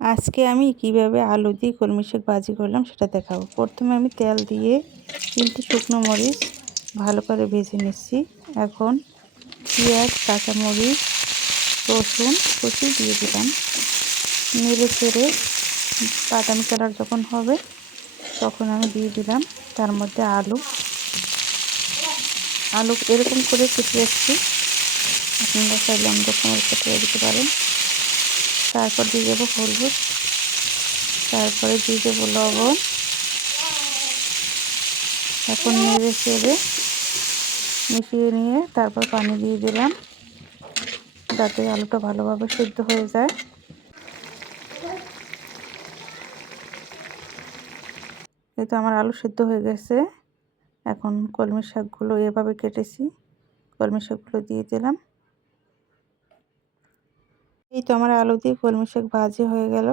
আজকে আমি কিভাবে আলু দিয়ে কলমি শাক ভাজি করলাম সেটা দেখাবো। প্রথমে আমি তেল দিয়ে 3টে শুকনো মরিচ ভালো করে ভেজে নিচ্ছি। এখন পেঁয়াজ, কাঁচামরিচ, রসুন কুচি দিয়ে দিলাম। নেড়ে চেড়ে বাদামি কালার যখন হবে তখন আমি দিয়ে দিলাম তার মধ্যে আলু এরকম করে কেটে রাখছি। আপনারা চাইলে অন্য রকমের কেটে দিতে পারেন। তারপর দিয়ে দেবো হলুদ, তারপরে দিয়ে দেবো লবণ। এখন নেড়ে চেড়ে মিশিয়ে নিয়ে তারপর পানি দিয়ে দিলাম যাতে আলুটা ভালোভাবে সিদ্ধ হয়ে যায়। এই তো আমার আলু সিদ্ধ হয়ে গেছে। এখন কলমি শাকগুলো এভাবে কেটেছি, কলমি শাকগুলো দিয়ে দিলাম। এই তো আমার আলু দিয়ে কলমি শাক ভাজি হয়ে গেল।